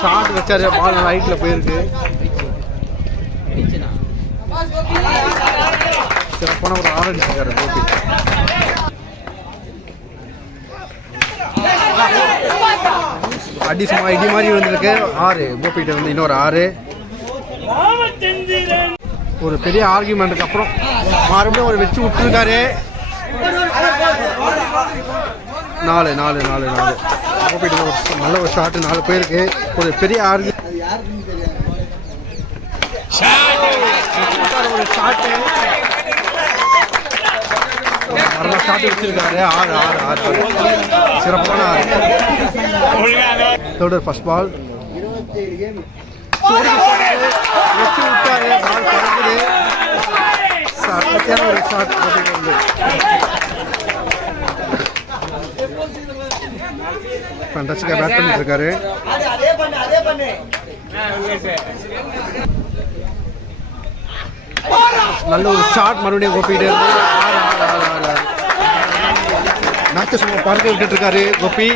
Shot வச்சாரு, பால் ரைட்டில் போயிருக்கு. சிறப்பான ஒரு ஆரஞ்சு இருக்காரு கோபி. அடி சும்மா இடி மாதிரி விழுந்திருக்கு. 6 கோபிகிட்ட வந்து இன்னொரு 6. ஒரு பெரிய ஆர்கியூமெண்ட்டுக்கு அப்புறம் மறுபடியும் ஒரு வச்சு விட்டுருக்காரு. 4 கோபிகிட்ட ஒரு நல்ல ஒரு ஷாட்டு 4 பேருக்கு. ஒரு பெரிய ஆர்கியூ ஒரு ஷாட்டு மரண ஷாட்டு வச்சிருக்காரு. 6 சிறப்பான 6. தேர்ட் ஃபர்ஸ்ட் பால் வச்சு விட்டாரு. பால் பறக்குது. சத்தியான ஒரு ஷாட் வந்து ஃபேண்டாஸ்டிக்காக பேட் பண்ணிட்டு இருக்காரு. நல்ல ஒரு ஷாட் மறுபடியும் கோபிகிட்ட இருந்து. 6 மேட்சை சும்மா பறக்க விட்டுட்டு இருக்காரு கோபி.